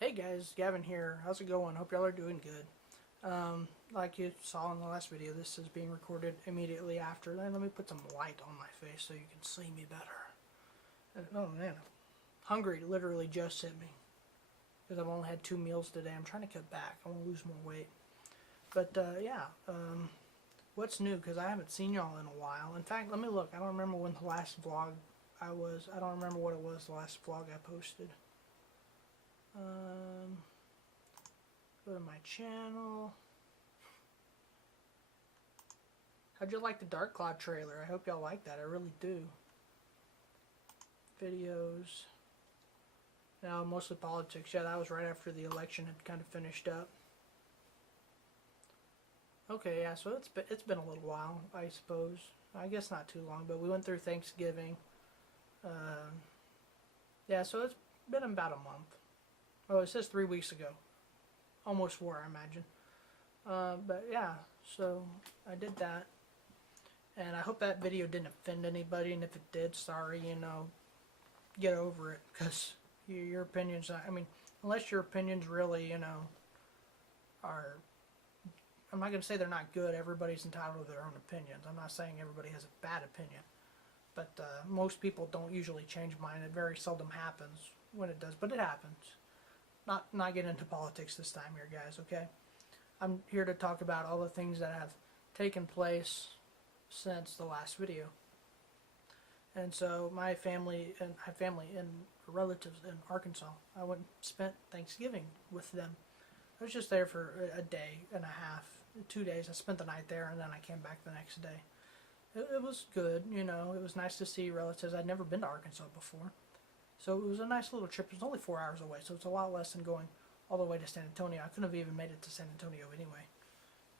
Hey guys, Gavin here. How's it going? Hope y'all are doing good. Like you saw in the last video, this is being recorded immediately after. Let me put some light on my face so you can see me better. Oh man, hungry literally just hit me because I've only had 2 meals today. I'm trying to cut back. I want to lose more weight. But what's new? Because I haven't seen y'all in a while. In fact, let me look. I don't remember when the last vlog I don't remember what it was, the last vlog I posted. Go to my channel. How'd you like the Dark Cloud trailer? I hope y'all like that. I really do. Videos. Now, mostly politics. Yeah, that was right after the election had kind of finished up. Okay, yeah, so it's been a little while, I suppose. I guess not too long, but we went through Thanksgiving. Yeah, so it's been about a month. Oh, it says 3 weeks ago. Almost 4, I imagine. But yeah, so I did that. And I hope that video didn't offend anybody, and if it did, sorry, get over it, because your opinions, I mean, unless your opinions really, are, I'm not going to say they're not good, everybody's entitled to their own opinions. I'm not saying everybody has a bad opinion, but most people don't usually change mine. It very seldom happens when it does, but it happens. Not get into politics this time here, guys, okay? I'm here to talk about all the things that have taken place since the last video. And so my family and relatives in Arkansas, I went and spent Thanksgiving with them. I was just there for a day and a half, 2 days. I spent the night there and then I came back the next day. It was good, it was nice to see relatives. I'd never been to Arkansas before. So it was a nice little trip. It was only 4 hours away, so it's a lot less than going all the way to San Antonio. I couldn't have even made it to San Antonio anyway.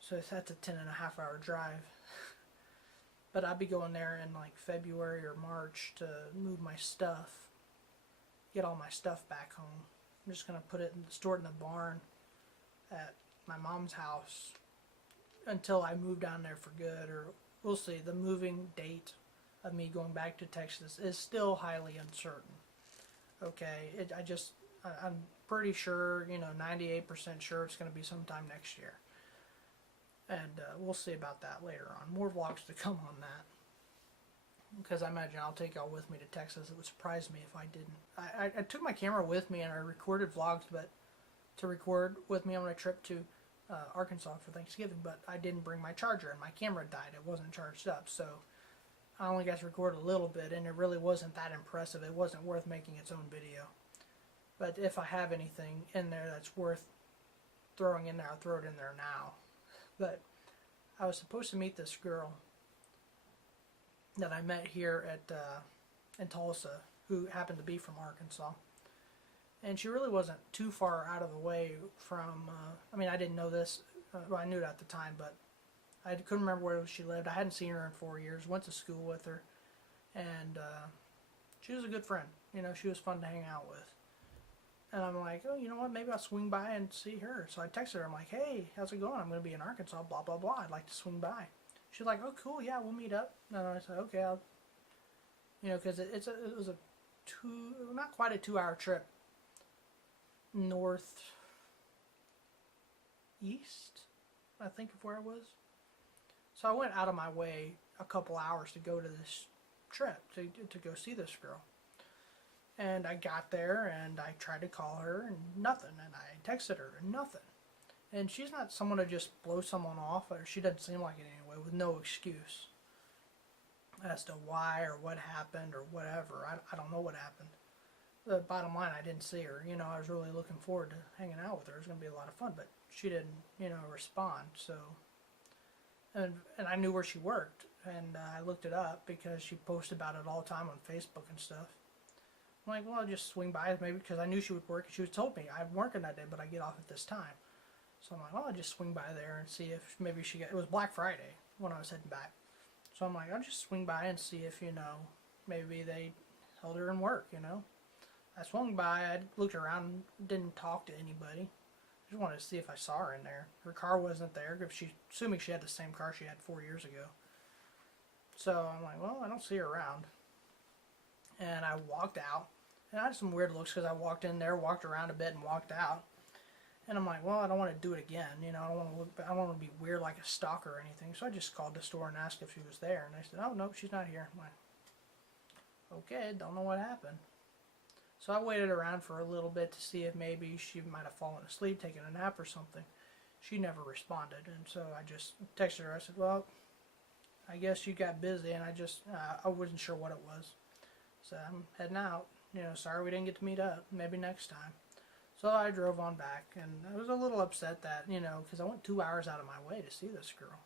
So that's a 10.5 hour drive. But I'll be going there in like February or March to move my stuff, get all my stuff back home. I'm just going to store it in the barn at my mom's house until I move down there for good, or we'll see. The moving date of me going back to Texas is still highly uncertain. Okay, I'm pretty sure, 98% sure it's going to be sometime next year. And we'll see about that later on. More vlogs to come on that. Because I imagine I'll take y'all with me to Texas. It would surprise me if I didn't. I took my camera with me and I recorded vlogs, but to record with me on my trip to Arkansas for Thanksgiving, but I didn't bring my charger and my camera died. It wasn't charged up, so I only got to record a little bit, and it really wasn't that impressive. It wasn't worth making its own video. But if I have anything in there that's worth throwing in there, I'll throw it in there now. But I was supposed to meet this girl that I met here in Tulsa, who happened to be from Arkansas. And she really wasn't too far out of the way from, I mean, I didn't know this, well, I knew it at the time, but I couldn't remember where she lived. I hadn't seen her in 4 years, went to school with her, and she was a good friend. She was fun to hang out with. And I'm like, oh, you know what, maybe I'll swing by and see her. So I texted her, I'm like, hey, how's it going? I'm going to be in Arkansas, blah, blah, blah. I'd like to swing by. She's like, oh, cool, yeah, we'll meet up. And I said, okay, I'll, because it was not quite a 2 hour trip northeast, I think, of where I was. So I went out of my way a couple hours to go to this trip, to go see this girl. And I got there and I tried to call her and nothing, and I texted her and nothing. And she's not someone to just blow someone off, or she doesn't seem like it anyway, with no excuse as to why or what happened or whatever. I don't know what happened. The bottom line, I didn't see her. I was really looking forward to hanging out with her. It was going to be a lot of fun, but she didn't, respond. So, and I knew where she worked, and I looked it up because she posted about it all the time on Facebook and stuff. I'm like, well, I'll just swing by, maybe, because I knew she would work. She was told me I'm working that day, but I get off at this time. So I'm like, well, I'll just swing by there and see if maybe it was Black Friday when I was heading back. So I'm like, I'll just swing by and see if, maybe they held her in work, I swung by, I looked around, didn't talk to anybody. I just wanted to see if I saw her in there. Her car wasn't there, assuming she had the same car she had 4 years ago. So I'm like, well, I don't see her around. And I walked out, And I had some weird looks because I walked in there, walked around a bit, and walked out. And I'm like, well, I don't want to do it again. You know, I don't want to look. I don't want to be weird like a stalker or anything. So I just called the store and asked if she was there, and they said, oh nope, she's not here. I'm like, okay, don't know what happened. So I waited around for a little bit to see if maybe she might have fallen asleep, taking a nap or something. She never responded, and so I just texted her. I said, well, I guess you got busy, and I wasn't sure what it was. So I'm heading out. You know, sorry we didn't get to meet up. Maybe next time. So I drove on back, and I was a little upset that, you know, because I went 2 hours out of my way to see this girl.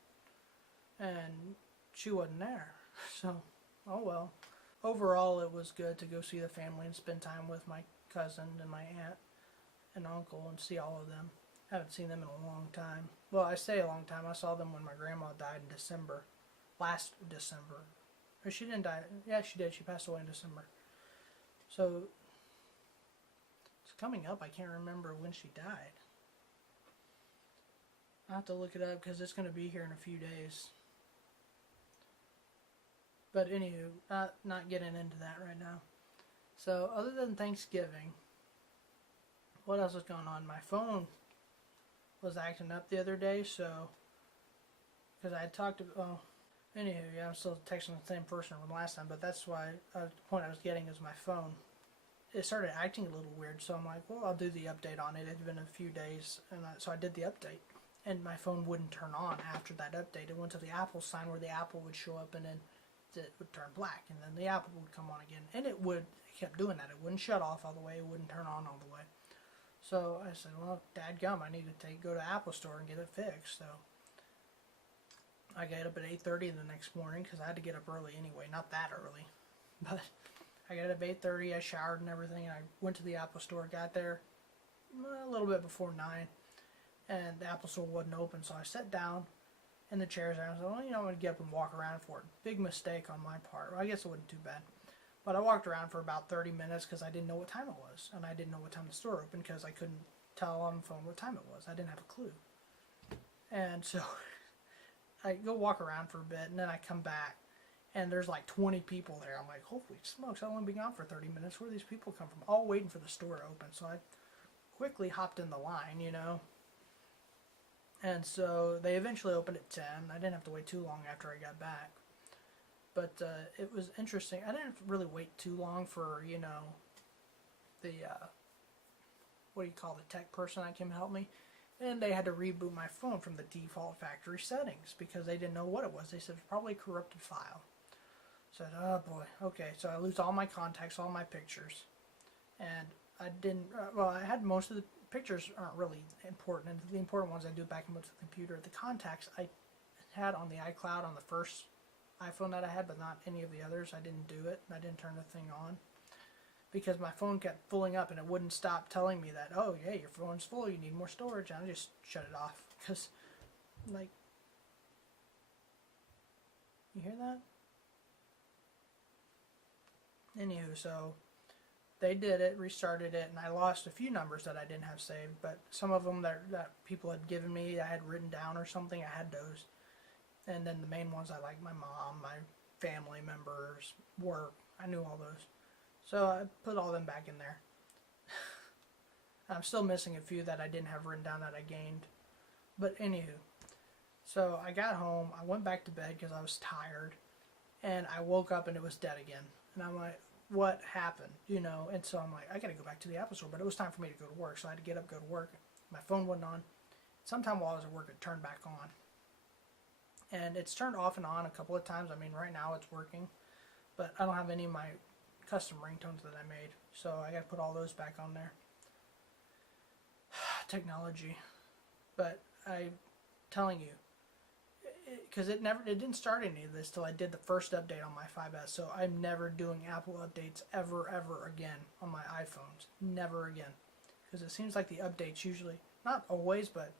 And she wasn't there. So, oh well. Overall, it was good to go see the family and spend time with my cousin and my aunt and uncle and see all of them. I haven't seen them in a long time. Well, I say a long time. I saw them when my grandma died in December. Last December. Or she didn't die. Yeah, she did. She passed away in December. So, it's coming up. I can't remember when she died. I'll have to look it up because it's going to be here in a few days. But anywho, not getting into that right now. So, other than Thanksgiving, what else is going on? My phone was acting up the other day, so, because I had talked to, oh, anywho, yeah, I'm still texting the same person from last time, but that's why, the point I was getting is my phone. It started acting a little weird, so I'm like, well, I'll do the update on it. It had been a few days, and so I did the update. And my phone wouldn't turn on after that update. It went to the Apple sign where the Apple would show up, and then it would turn black, and then the Apple would come on again. And it kept doing that. It wouldn't shut off all the way. It wouldn't turn on all the way. So I said, well, dadgum, I need to go to Apple Store and get it fixed. So I got up at 8:30 the next morning because I had to get up early anyway. Not that early, but I got up at 8:30. I showered and everything. And I went to the Apple Store. Got there a little bit before 9, and the Apple Store wasn't open. So I sat down in the chairs and I said, well, you know, I'm going to get up and walk around for it. Big mistake on my part. Well, I guess it wasn't too bad. But I walked around for about 30 minutes because I didn't know what time it was. And I didn't know what time the store opened because I couldn't tell on the phone what time it was. I didn't have a clue. And so I go walk around for a bit, and then I come back, and there's like 20 people there. I'm like, holy smokes, I've only been gone for 30 minutes. Where do these people come from? All waiting for the store to open. So I quickly hopped in the line, you know. And so they eventually opened at 10. I didn't have to wait too long after I got back. But it was interesting. I didn't really wait too long for, you know, the, what do you call, the tech person that came to help me. And they had to reboot my phone from the default factory settings because they didn't know what it was. They said it was probably a corrupted file. So I said, oh boy, okay. So I lose all my contacts, all my pictures. And I didn't, well, I had most of the pictures aren't really important. And the important ones I do back into the computer. The contacts I had on the iCloud on the first iPhone that I had, but not any of the others. I didn't do it. I didn't turn the thing on because my phone kept filling up and it wouldn't stop telling me that, oh yeah, your phone's full, you need more storage. And I just shut it off because, like, you hear that? Anywho, so they did it, restarted it, and I lost a few numbers that I didn't have saved, but some of them that people had given me, I had written down or something, I had those. And then the main ones I like, my mom, my family members, work, I knew all those. So I put all them back in there. I'm still missing a few that I didn't have written down that I gained. But anywho, so I got home, I went back to bed because I was tired, and I woke up and it was dead again. And I'm like, what happened? You know, and so I'm like, I gotta go back to the Apple Store, but it was time for me to go to work, so I had to get up, go to work. My phone wasn't on. Sometime while I was at work, it turned back on. And it's turned off and on a couple of times. I mean, right now it's working, but I don't have any of my custom ringtones that I made, so I gotta put all those back on there. Technology. But I'm telling you, because it didn't start any of this till I did the first update on my 5S, so I'm never doing Apple updates ever again on my iPhones. Never again. Because it seems like the updates usually, not always, but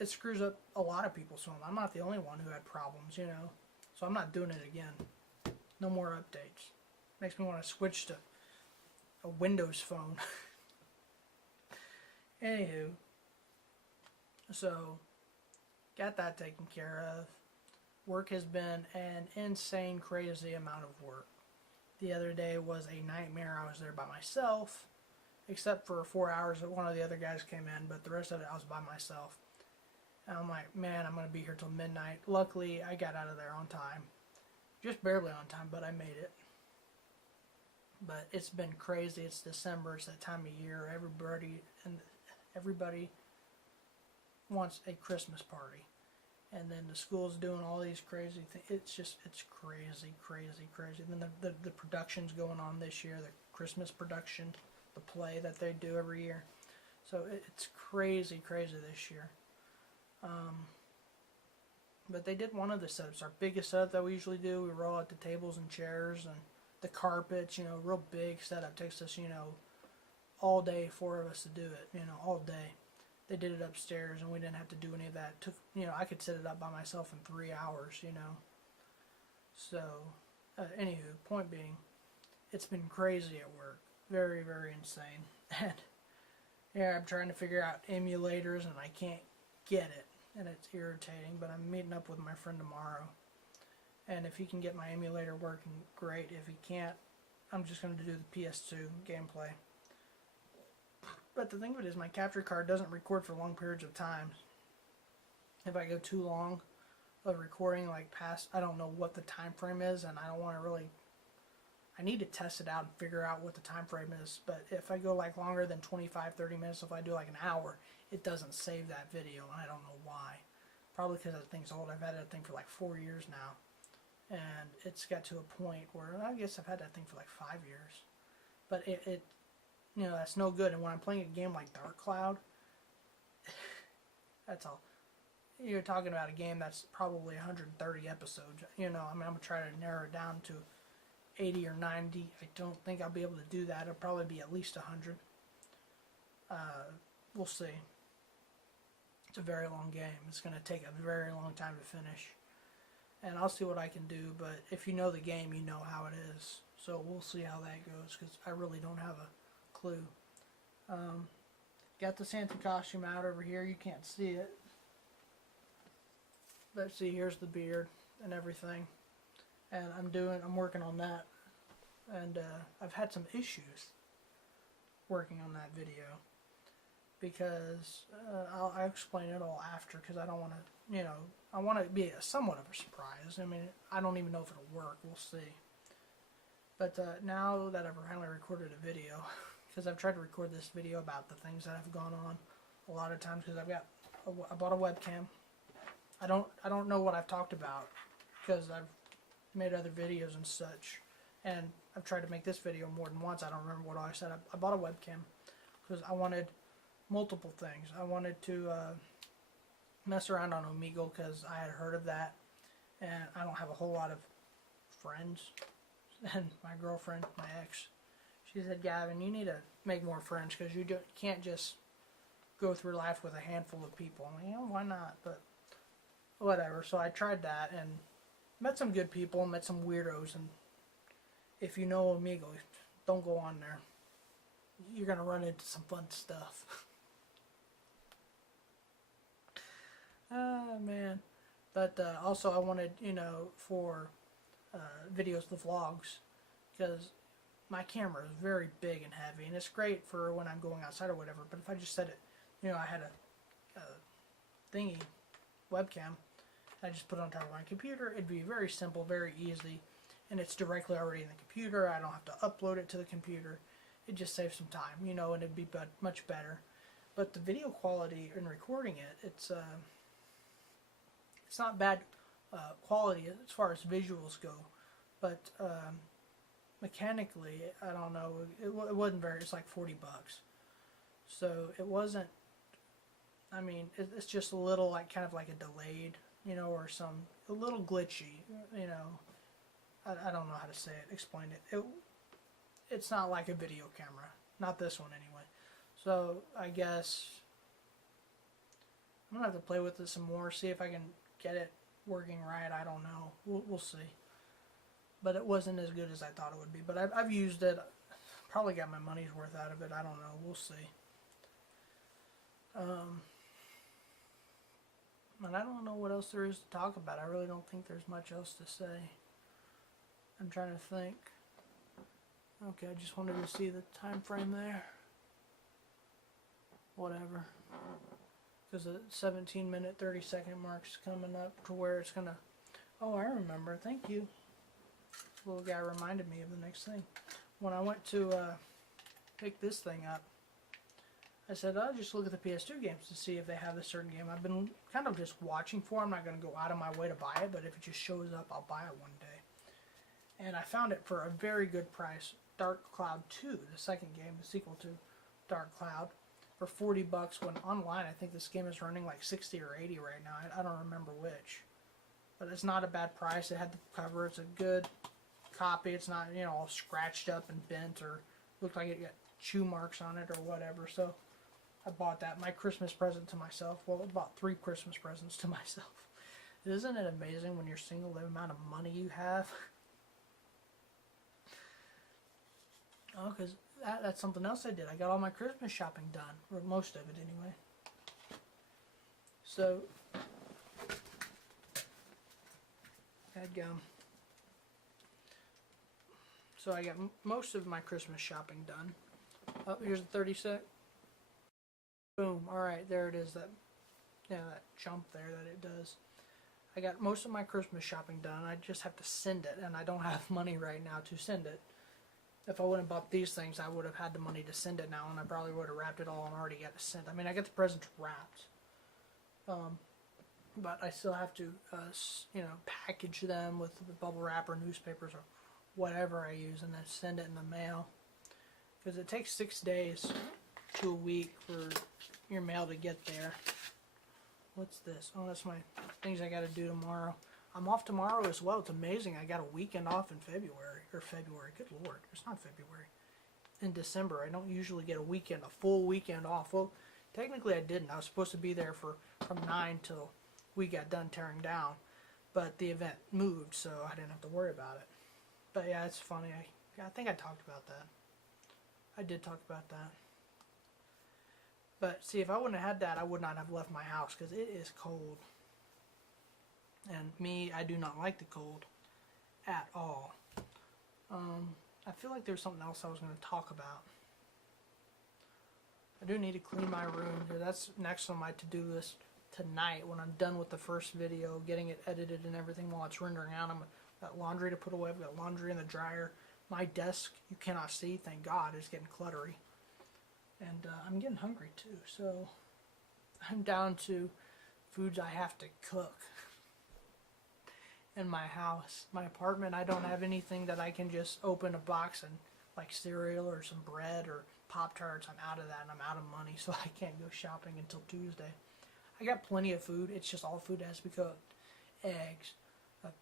it screws up a lot of people's phones. I'm not the only one who had problems, you know. So I'm not doing it again. No more updates. Makes me want to switch to a Windows phone. Anywho, so got that taken care of. Work has been an insane, crazy amount of work. The other day was a nightmare. I was there by myself, except for 4 hours that one of the other guys came in, but the rest of it I was by myself. And I'm like, man, I'm going to be here till midnight. Luckily, I got out of there on time. Just barely on time, but I made it. But it's been crazy. It's December. It's that time of year. Everybody wants a Christmas party. And then the school's doing all these crazy things. It's crazy, crazy, crazy. And then the production's going on this year, the Christmas production, the play that they do every year. So it's crazy, crazy this year. But they did one of the setups, our biggest setup that we usually do. We roll out the tables and chairs and the carpets, real big setup. Takes us, all day, 4 of us to do it, all day. They did it upstairs and we didn't have to do any of that. It took, I could set it up by myself in 3 hours, So, anywho, point being, it's been crazy at work. Very, very insane. And, yeah, I'm trying to figure out emulators and I can't get it. And it's irritating, but I'm meeting up with my friend tomorrow. And if he can get my emulator working, great. If he can't, I'm just going to do the PS2 gameplay. But the thing of it is, my capture card doesn't record for long periods of time. If I go too long of recording, like past, I don't know what the time frame is, and I don't want to really, I need to test it out and figure out what the time frame is. But if I go like longer than 25, 30 minutes, if I do like an hour, it doesn't save that video, and I don't know why. Probably because that thing's old. I've had that thing for like 4 years now. And it's got to a point where, I guess I've had that thing for like 5 years. But it that's no good. And when I'm playing a game like Dark Cloud, that's all. You're talking about a game that's probably 130 episodes. I'm going to try to narrow it down to 80 or 90. I don't think I'll be able to do that. It'll probably be at least 100. We'll see. It's a very long game. It's going to take a very long time to finish. And I'll see what I can do, but if you know the game, you know how it is. So we'll see how that goes, because I really don't have a clue. Got the Santa costume out over here. You can't see it. But see, here's the beard and everything. And I'm working on that. And I've had some issues working on that video. Because I'll explain it all after, because I don't want to, I want it to be somewhat of a surprise. I mean, I don't even know if it'll work. We'll see. But now that I've finally recorded a video, because I've tried to record this video about the things that have gone on a lot of times, because I bought a webcam. I don't know what I've talked about, because I've made other videos and such, and I've tried to make this video more than once. I don't remember what I said. I bought a webcam because I wanted multiple things. I wanted to mess around on Omegle because I had heard of that, and I don't have a whole lot of friends. And my girlfriend, my ex, she said, Gavin, you need to make more friends, because you can't just go through life with a handful of people. I'm like, why not? But whatever. So I tried that and met some good people, met some weirdos, and if you know Omegle, don't go on there. You're going to run into some fun stuff. Oh, man. But also I wanted, for videos, the vlogs, because my camera is very big and heavy, and it's great for when I'm going outside or whatever, but if I just set it, I had a thingy webcam, I just put it on top of my computer, it'd be very simple, very easy, and it's directly already in the computer. I don't have to upload it to the computer. It just saves some time, and it'd be much better. But the video quality in recording it, it's not bad quality as far as visuals go, but mechanically, I don't know, it wasn't very, it's like $40. So it wasn't, I mean, it's just a little like, kind of like a delayed, or a little glitchy, I don't know how to say it, explain it. It's not like a video camera, not this one anyway. So I guess I'm gonna have to play with this some more, see if I can get it working right. I don't know. We'll see. But it wasn't as good as I thought it would be. But I've used it. Probably got my money's worth out of it. I don't know. We'll see. And I don't know what else there is to talk about. I really don't think there's much else to say. I'm trying to think. Okay, I just wanted to see the time frame there. Whatever. Because the 17-minute 30-second mark's coming up to where it's gonna. Oh, I remember. Thank you. This little guy reminded me of the next thing. When I went to pick this thing up, I said, I'll just look at the PS2 games to see if they have this certain game. I've been kind of just watching for. I'm not going to go out of my way to buy it, but if it just shows up, I'll buy it one day. And I found it for a very good price. Dark Cloud 2, the second game, the sequel to Dark Cloud, for $40 when online I think this game is running like 60 or 80 right now. I don't remember which. But it's not a bad price. It had the cover. It's a good copy. It's not, you know, all scratched up and bent or looked like it got chew marks on it or whatever. So I bought that, my Christmas present to myself. Well, I bought 3 Christmas presents to myself. Isn't it amazing when you're single the amount of money you have? Oh, because that's something else I did. I got all my Christmas shopping done, or most of it anyway. So, so I got most of my Christmas shopping done. Oh, here's the 30-sec. Boom. Alright, there it is. That jump there that it does. I got most of my Christmas shopping done. I just have to send it, and I don't have money right now to send it. If I wouldn't have bought these things, I would have had the money to send it now, and I probably would have wrapped it all and already got it sent. I mean, I got the presents wrapped. But I still have to, package them with the bubble wrap or newspapers or whatever I use, and then send it in the mail. Because it takes 6 days to a week for your mail to get there. What's this? Oh, that's my things I got to do tomorrow. I'm off tomorrow as well. It's amazing. I got a weekend off in February. Good Lord, it's not February. In December, I don't usually get a full weekend off. Well, technically I didn't. I was supposed to be there from 9 till we got done tearing down, but the event moved, so I didn't have to worry about it. But yeah, it's funny. I think I talked about that. I did talk about that. But see, if I wouldn't have had that, I would not have left my house because it is cold. And me, I do not like the cold at all. I feel like there's something else I was going to talk about. I do need to clean my room. That's next on my to-do list tonight when I'm done with the first video, getting it edited and everything while it's rendering out. I've got laundry to put away. I've got laundry in the dryer. My desk, you cannot see, thank God, is getting cluttery. And I'm getting hungry too, so I'm down to foods I have to cook. In my house, my apartment, I don't have anything that I can just open a box and like cereal or some bread or Pop-Tarts. I'm out of that and I'm out of money, so I can't go shopping until Tuesday. I got plenty of food. It's just all food that has to be cooked. Eggs,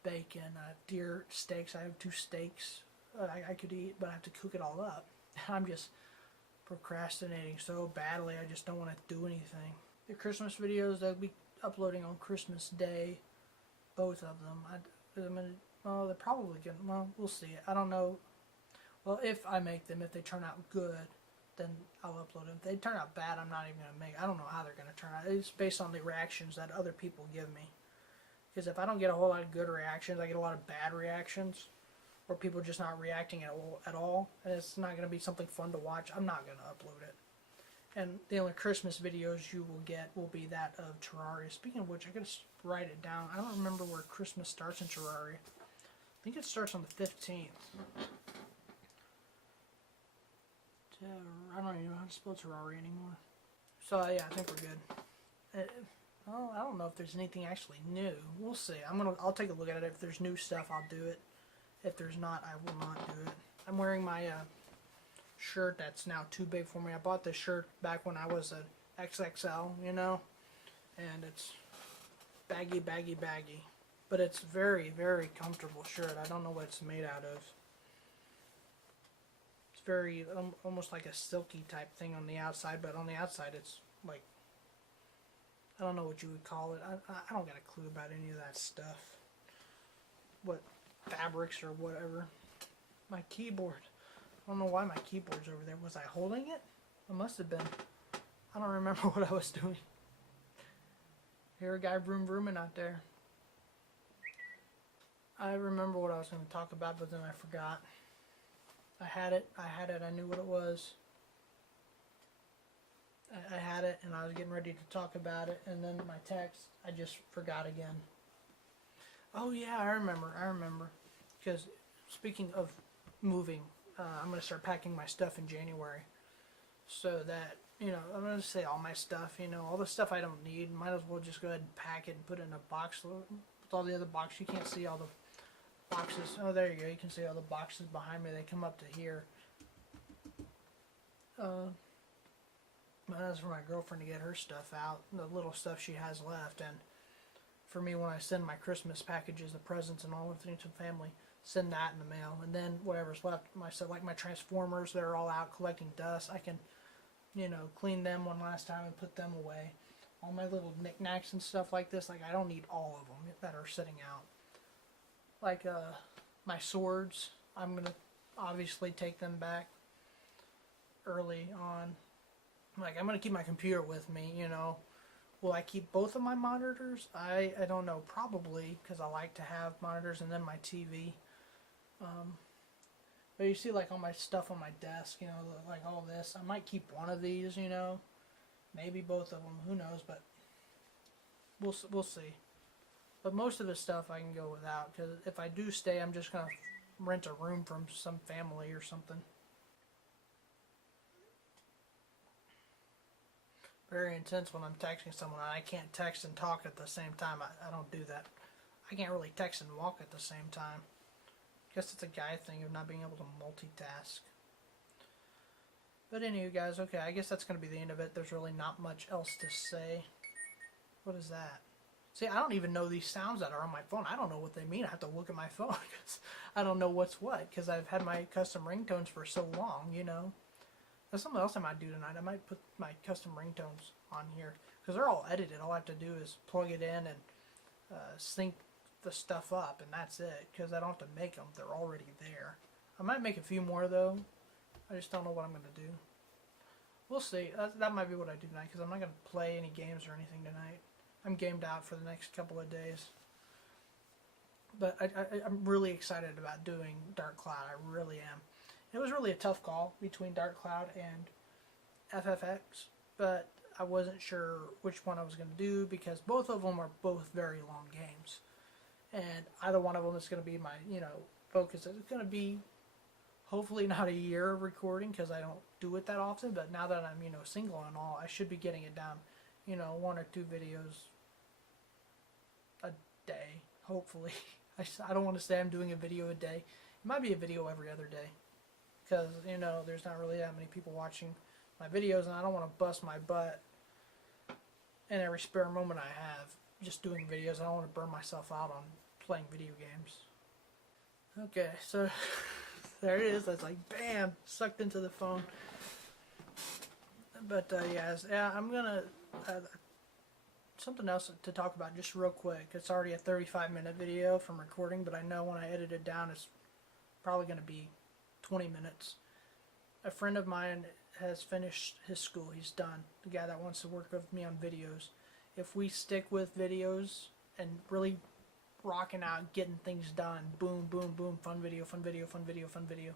bacon, deer steaks. I have 2 steaks I could eat, but I have to cook it all up. I'm just procrastinating so badly. I just don't want to do anything. The Christmas videos, they'll be uploading on Christmas Day. Both of them. Well, they're probably going to, well, we'll see. I don't know. Well, if I make them, if they turn out good, then I'll upload them. If they turn out bad, I'm not even going to make. I don't know how they're going to turn out. It's based on the reactions that other people give me. Because if I don't get a whole lot of good reactions, I get a lot of bad reactions, or people just not reacting at all, and it's not going to be something fun to watch, I'm not going to upload it. And the only Christmas videos you will get will be that of Terraria. Speaking of which, I gotta write it down. I don't remember where Christmas starts in Terraria. I think it starts on the 15th. I don't even know how to spell Terraria anymore. So yeah, I think we're good. Well, I don't know if there's anything actually new. We'll see. I'll take a look at it. If there's new stuff, I'll do it. If there's not, I will not do it. I'm wearing my shirt that's now too big for me. I bought this shirt back when I was an XXL, and it's baggy, but it's very, very comfortable shirt. I don't know what it's made out of. It's very almost like a silky type thing on the outside, but on the outside it's like, I don't know what you would call it. I don't got a clue about any of that stuff, what fabrics or whatever. My keyboard, I don't know why my keyboard's over there. Was I holding it? I must have been. I don't remember what I was doing. Hear a guy vrooming out there. I remember what I was going to talk about, but then I forgot. I had it. I knew what it was. I had it, and I was getting ready to talk about it, and then my text, I just forgot again. Oh yeah, I remember. Because speaking of moving, I'm going to start packing my stuff in January. So that, I'm going to say all my stuff, all the stuff I don't need, might as well just go ahead and pack it and put it in a box with all the other boxes. You can't see all the boxes. Oh, there you go. You can see all the boxes behind me. They come up to here. That's for my girlfriend to get her stuff out, the little stuff she has left, and for me, when I send my Christmas packages, the presents and all of the things to family, send that in the mail, and then whatever's left, my stuff, like my Transformers, they're all out collecting dust. I can, clean them one last time and put them away. All my little knickknacks and stuff like this, like I don't need all of them that are sitting out. Like my swords, I'm gonna obviously take them back early on. Like, I'm going to keep my computer with me, Will I keep both of my monitors? I don't know. Probably, because I like to have monitors and then my TV. But you see, like, all my stuff on my desk, like all this. I might keep one of these, Maybe both of them. Who knows? But we'll see. But most of the stuff I can go without, because if I do stay, I'm just going to rent a room from some family or something. Very intense when I'm texting someone. I can't text and talk at the same time. I don't do that. I can't really text and walk at the same time. Guess it's a guy thing of not being able to multitask. But anyway, guys, okay, I guess that's going to be the end of it. There's really not much else to say. What is that? See, I don't even know these sounds that are on my phone. I don't know what they mean. I have to look at my phone because I don't know what's what, because I've had my custom ringtones for so long, There's something else I might do tonight. I might put my custom ringtones on here because they're all edited. All I have to do is plug it in and sync the stuff up, and that's it. Because I don't have to make them; they're already there. I might make a few more though. I just don't know what I'm gonna do. We'll see. That might be what I do tonight because I'm not gonna play any games or anything tonight. I'm gamed out for the next couple of days. But I'm really excited about doing Dark Cloud. I really am. It was really a tough call between Dark Cloud and FFX, but I wasn't sure which one I was going to do because both of them are both very long games. And either one of them is going to be my, focus. It's going to be hopefully not a year of recording because I don't do it that often, but now that I'm, single and all, I should be getting it down, 1 or 2 videos a day, hopefully. I don't want to say I'm doing a video a day. It might be a video every other day. Because, there's not really that many people watching my videos, and I don't want to bust my butt in every spare moment I have just doing videos. I don't want to burn myself out on playing video games. Okay, so there it is. That's like, bam, sucked into the phone. But, yeah, I'm going to, something else to talk about just real quick. It's already a 35-minute video from recording, but I know when I edit it down, it's probably going to be 20 minutes. A friend of mine has finished his school. He's done. The guy that wants to work with me on videos. If we stick with videos and really rocking out, getting things done, boom, boom, boom, fun video, fun video, fun video, fun video.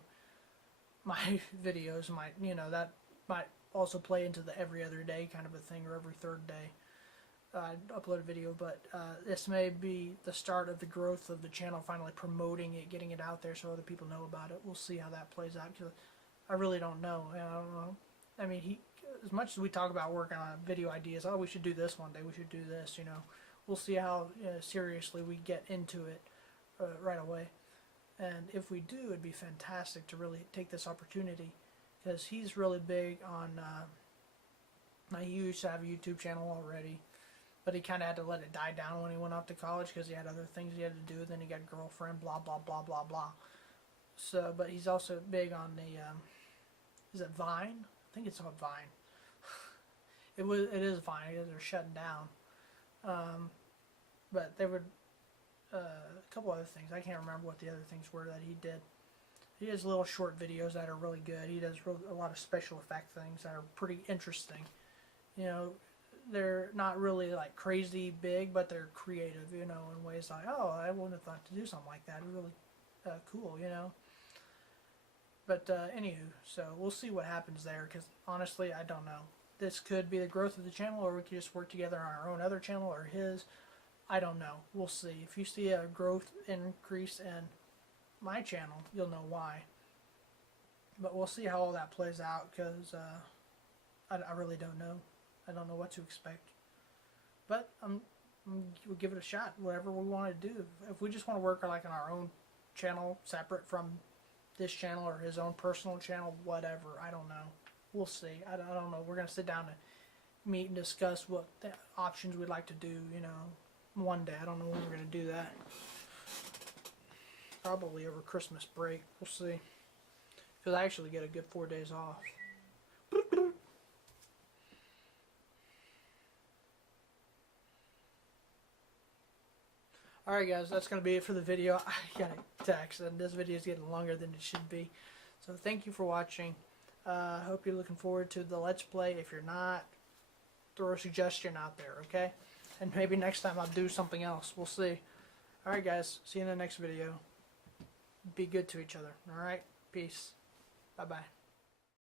My videos might, that might also play into the every other day kind of a thing, or every third day. Upload a video, but this may be the start of the growth of the channel, finally promoting it, getting it out there so other people know about it. We'll see how that plays out, because I really don't know. I don't know. I mean, as much as we talk about working on video ideas, oh, we should do this one day, we should do this, we'll see how seriously we get into it right away. And if we do, it'd be fantastic to really take this opportunity, because he's really big on, he used to have a YouTube channel already, but he kind of had to let it die down when he went off to college because he had other things he had to do. Then he got a girlfriend, blah, blah, blah, blah, blah. So, but he's also big on the, is it Vine? I think it's on Vine. It is Vine. They're shutting down. But there were a couple other things. I can't remember what the other things were that he did. He does little short videos that are really good. He does a lot of special effect things that are pretty interesting. They're not really like crazy big, but they're creative, in ways like, oh, I wouldn't have thought to do something like that. It's really cool, But anywho, so we'll see what happens there, because honestly, I don't know. This could be the growth of the channel, or we could just work together on our own other channel or his. I don't know. We'll see. If you see a growth increase in my channel, you'll know why. But we'll see how all that plays out, because I really don't know. I don't know what to expect. But we'll give it a shot. Whatever we want to do. If we just want to work like on our own channel, separate from this channel or his own personal channel, whatever. I don't know. We'll see. I don't know. We're gonna sit down and meet and discuss what the options we'd like to do. You know, one day. I don't know when we're gonna do that. Probably over Christmas break. We'll see. Because I actually get a good 4 days off. Alright guys, that's going to be it for the video. I got a text and this video is getting longer than it should be. So thank you for watching. I hope you're looking forward to the Let's Play. If you're not, throw a suggestion out there, okay? And maybe next time I'll do something else. We'll see. Alright guys, see you in the next video. Be good to each other, alright? Peace. Bye-bye.